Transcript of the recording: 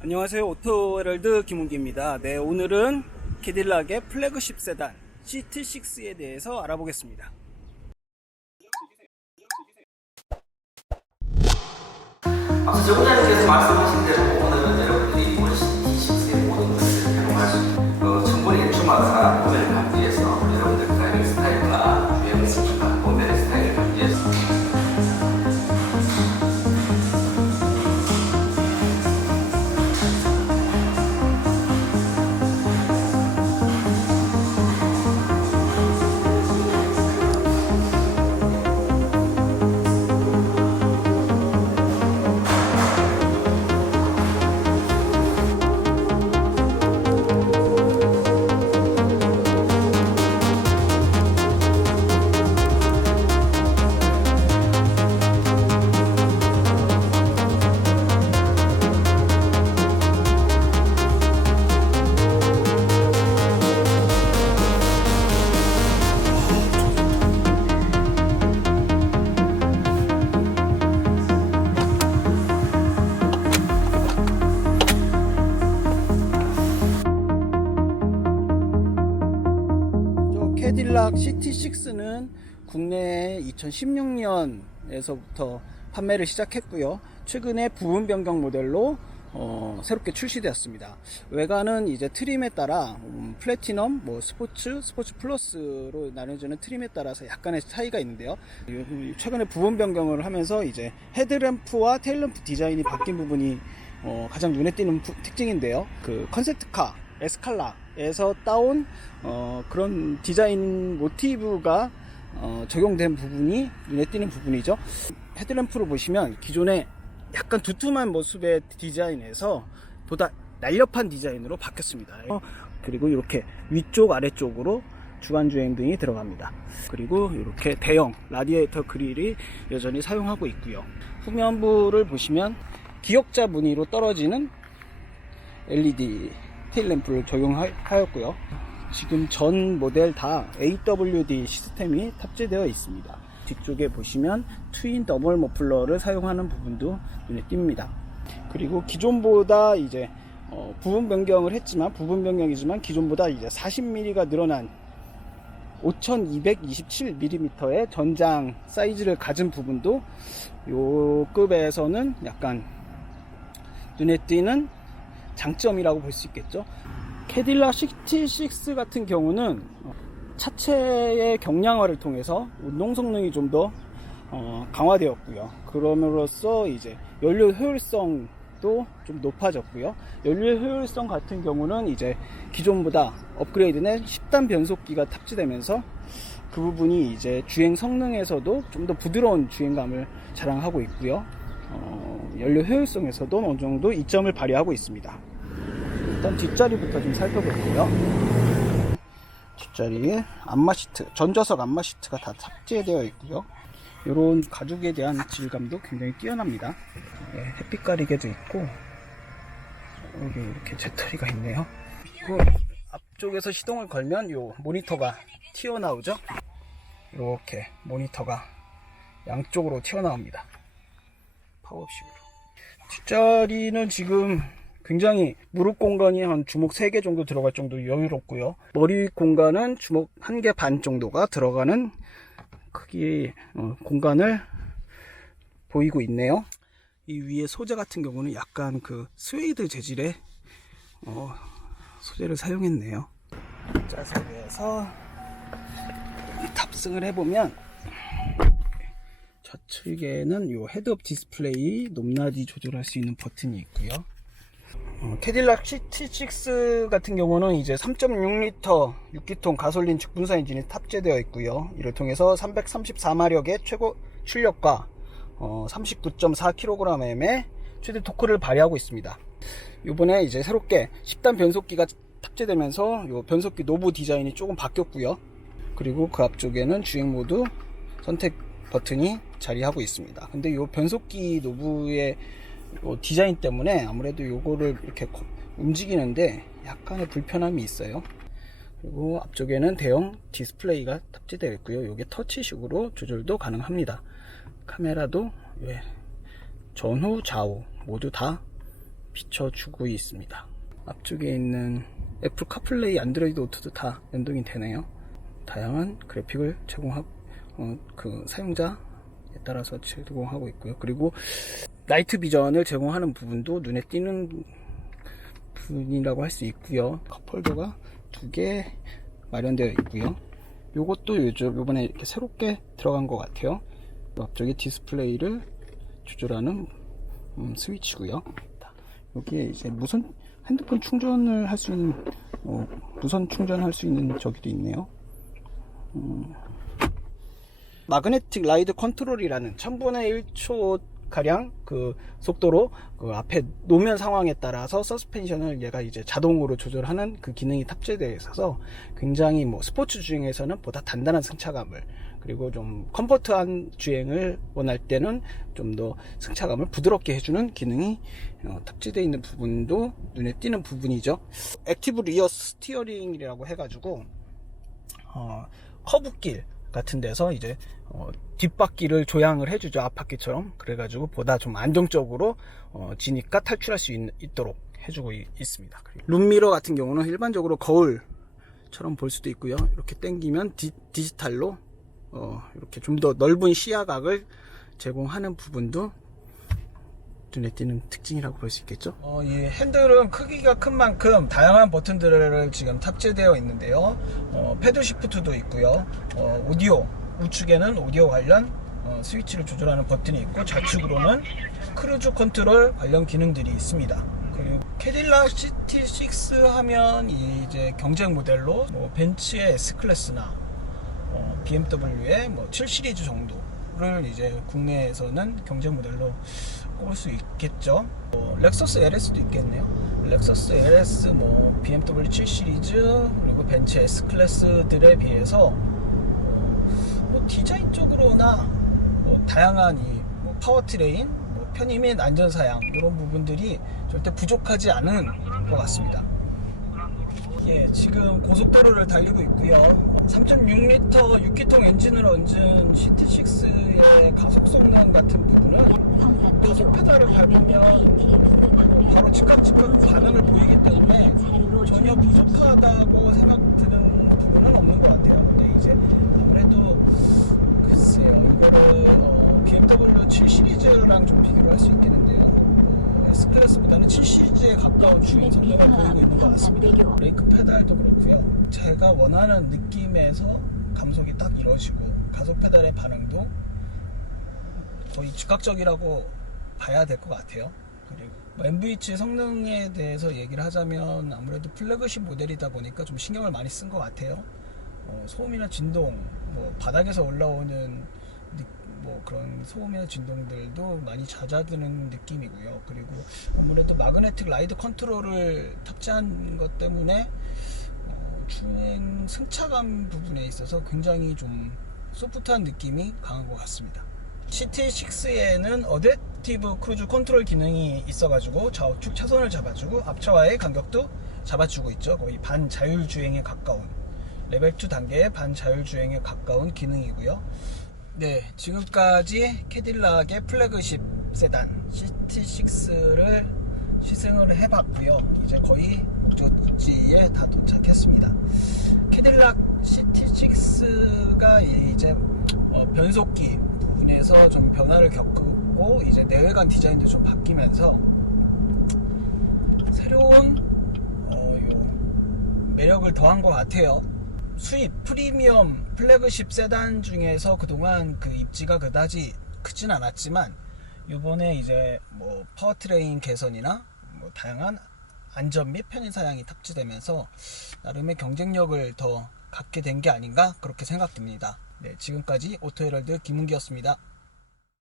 안녕하세요. 오토헤럴드 김은기입니다. 네, 오늘은 캐딜락의 플래그십 세단 CT6에 대해서 알아보겠습니다. 앞서 정부장님께서 말씀하신 대로 T6는 국내에 2016년에서부터 판매를 시작했고요. 최근에 부분 변경 모델로 어, 새롭게 출시되었습니다. 외관은 이제 트림에 따라 음, 플래티넘, 뭐 스포츠, 스포츠 플러스로 나눠지는 트림에 따라서 약간의 차이가 있는데요. 음, 최근에 부분 변경을 하면서 이제 헤드램프와 테일램프 디자인이 바뀐 부분이 어, 가장 눈에 띄는 부, 특징인데요. 그 컨셉트카 에스칼라 에서 따온 어, 그런 디자인 모티브가 어, 적용된 부분이 눈에 띄는 부분이죠. 헤드램프로 보시면 기존에 약간 두툼한 모습의 디자인에서 보다 날렵한 디자인으로 바뀌었습니다. 어, 그리고 이렇게 위쪽 아래쪽으로 주간 주행 등이 들어갑니다. 그리고 이렇게 대형 라디에이터 그릴이 여전히 사용하고 있고요. 후면부를 보시면 기역자 무늬로 떨어지는 LED 테일 램프를 적용하였고요. 지금 전 모델 다 AWD 시스템이 탑재되어 있습니다. 뒤쪽에 보시면 트윈 더블 머플러를 사용하는 부분도 눈에 띄입니다. 그리고 기존보다 이제 어, 부분 변경을 했지만 부분 변경이지만 기존보다 이제 40mm가 늘어난 5227mm의 전장 사이즈를 가진 부분도 요 급에서는 약간 눈에 띄는 장점이라고 볼 수 있겠죠. 캐딜락 CT6 같은 경우는 어, 차체의 경량화를 통해서 운동 성능이 좀 더 강화되었고요. 그럼으로써 이제 연료 효율성도 좀 높아졌고요. 연료 효율성 같은 경우는 이제 기존보다 업그레이드된 10단 변속기가 탑재되면서 그 부분이 이제 주행 성능에서도 좀 더 부드러운 주행감을 자랑하고 있고요. 어, 연료 효율성에서도 어느 정도 이점을 발휘하고 있습니다. 일단 뒷자리부터 좀 살펴볼게요. 뒷자리에 안마 시트, 전좌석 안마 시트가 다 탑재되어 있고요. 이런 가죽에 대한 질감도 굉장히 뛰어납니다. 예, 햇빛 가리개도 있고 여기 이렇게 재터리가 있네요. 그리고 앞쪽에서 시동을 걸면 요 모니터가 튀어나오죠. 이렇게 모니터가 양쪽으로 튀어나옵니다. 파워식으로. 뒷자리는 지금 굉장히 무릎 공간이 한 주먹 3개 정도 들어갈 정도로 여유롭고요. 머리 공간은 주먹 1개 반 정도가 들어가는 크기의 어, 공간을 보이고 있네요. 이 위에 소재 같은 경우는 약간 그 스웨이드 재질의 어, 소재를 사용했네요. 좌석에서 탑승을 해보면 좌측에는 요 헤드업 디스플레이 높낮이 조절할 수 있는 버튼이 있고요. 어, 캐딜락 CT6 같은 경우는 이제 3.6리터 6기통 가솔린 직분사 엔진이 탑재되어 있고요. 이를 통해서 334마력의 최고 출력과 어, 39.4kg의 최대 토크를 발휘하고 있습니다. 이번에 이제 새롭게 10단 변속기가 탑재되면서 요 변속기 노브 디자인이 조금 바뀌었고요. 그리고 그 앞쪽에는 주행 모드 선택 버튼이 자리하고 있습니다. 근데 요 변속기 노브의 요 디자인 때문에 아무래도 요거를 이렇게 거- 움직이는데 약간의 불편함이 있어요. 그리고 앞쪽에는 대형 디스플레이가 탑재되어 있고요. 요게 터치식으로 조절도 가능합니다. 카메라도 예, 전후 좌우 모두 다 비춰주고 있습니다. 앞쪽에 있는 애플 카플레이 안드로이드 오토도 다 연동이 되네요. 다양한 그래픽을 제공하고 어, 그 사용자에 따라서 제공하고 있고요. 그리고 나이트 비전을 제공하는 부분도 눈에 띄는 부분이라고 할 수 있고요. 컵홀더가 두 개 마련되어 있고요. 요것도 요즘 요번에 이렇게 새롭게 들어간 것 같아요. 앞쪽에 디스플레이를 조절하는 음, 스위치고요. 여기에 이제 무선 핸드폰 충전을 할 수 있는 어, 무선 충전할 수 있는 저기도 있네요. 음, 마그네틱 라이드 컨트롤이라는 1000분의 1초 가량 그 속도로 그 앞에 노면 상황에 따라서 서스펜션을 얘가 이제 자동으로 조절하는 그 기능이 탑재되어 있어서 굉장히 뭐 스포츠 주행에서는 보다 단단한 승차감을 그리고 좀 컴포트한 주행을 원할 때는 좀 더 승차감을 부드럽게 해주는 기능이 어, 탑재되어 있는 부분도 눈에 띄는 부분이죠. 액티브 리어 스티어링이라고 해가지고 어, 커브길 같은 데서 이제 어, 뒷바퀴를 조향을 해주죠. 앞바퀴처럼. 그래가지고 보다 좀 안정적으로 어, 지니까 탈출할 수 있, 도록 해주고 있, 습니다. 룸미러 같은 경우는 일반적으로 거울처럼 볼 수도 있고요. 이렇게 당기면 디, 디지털로 어, 이렇게 좀 더 넓은 시야각을 제공하는 부분도 눈에 띄는 특징이라고 볼 수 있겠죠. 어, 이 핸들은 크기가 큰 만큼 다양한 버튼들을 지금 탑재되어 있는데요. 어, 패드 시프트도 있고요. 어, 오디오 우측에는 오디오 관련 어, 스위치를 조절하는 버튼이 있고 좌측으로는 크루즈 컨트롤 관련 기능들이 있습니다. 그리고 캐딜락 CT6 하면 이 이제 경쟁 모델로 뭐 벤츠의 S 클래스나 어, BMW의 뭐 7 시리즈 정도를 이제 국내에서는 경쟁 모델로 꼽을 수 있겠죠. 어, 렉서스 LS도 있겠네요. 렉서스 LS, 뭐 BMW 7 시리즈 그리고 벤츠 S 클래스들에 비해서 어, 뭐 디자인적으로나 뭐 다양한 이 뭐 파워트레인, 뭐 편의 및 안전 사양 이런 부분들이 절대 부족하지 않은 것 같습니다. 예, 지금 고속도로를 달리고 있고요. 3.6L 6기통 엔진을 얹은 CT6의 가속 성능 같은 부분은 가속 페달을 밟으면 바로 즉각 즉각 반응을 보이기 때문에 전혀 부족하다고 생각드는 부분은 없는 것 같아요. 근데 이제 아무래도 글쎄요, 이거를 어, BMW 7 시리즈랑 좀 비교를 할 수 있겠는데요. 어, S 클래스보다는 7 시리즈에 가까운 주행 성능을 보이고 있는 것 같습니다. 브레이크 페달도 그렇고요. 제가 원하는 느낌에서 감속이 딱 이루어지고 가속 페달의 반응도 거의 즉각적이라고 봐야 될 것 같아요. 그리고 뭐 MVH 성능에 대해서 얘기를 하자면 아무래도 플래그십 모델이다 보니까 좀 신경을 많이 쓴 것 같아요. 어, 소음이나 진동, 뭐 바닥에서 올라오는 느- 뭐 그런 소음이나 진동들도 많이 잦아드는 느낌이고요. 그리고 아무래도 마그네틱 라이드 컨트롤을 탑재한 것 때문에 어, 주행 승차감 부분에 있어서 굉장히 좀 소프트한 느낌이 강한 것 같습니다. CT6에는 어댑티브 크루즈 컨트롤 기능이 있어가지고 좌우측 차선을 잡아주고 앞차와의 간격도 잡아주고 있죠. 거의 반 자율 주행에 가까운 레벨 2 단계의 반 자율 주행에 가까운 기능이고요. 네, 지금까지 캐딜락의 플래그십 세단 CT6를 시승을 해봤고요. 이제 거의 목적지에 다 도착했습니다. 캐딜락 CT6가 이제 어, 변속기 부분에서 좀 변화를 겪고 이제 내외관 디자인도 좀 바뀌면서 새로운 어, 요 매력을 더한 것 같아요. 수입 프리미엄 플래그십 세단 중에서 그동안 그 입지가 그다지 크진 않았지만 이번에 이제 뭐 파워트레인 개선이나 뭐 다양한 안전 및 편의 사양이 탑재되면서 나름의 경쟁력을 더 갖게 된 게 아닌가 그렇게 생각됩니다. 네, 지금까지 오토헤럴드 김은기였습니다.